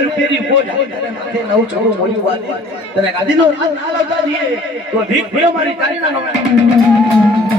રૂપિયાની ફોજ માથે નવ છોડું મોડ્યું વાગે તને ગાદીનો નાલ આવતા દઈએ તો ભીખ ભયો મારી તારી ના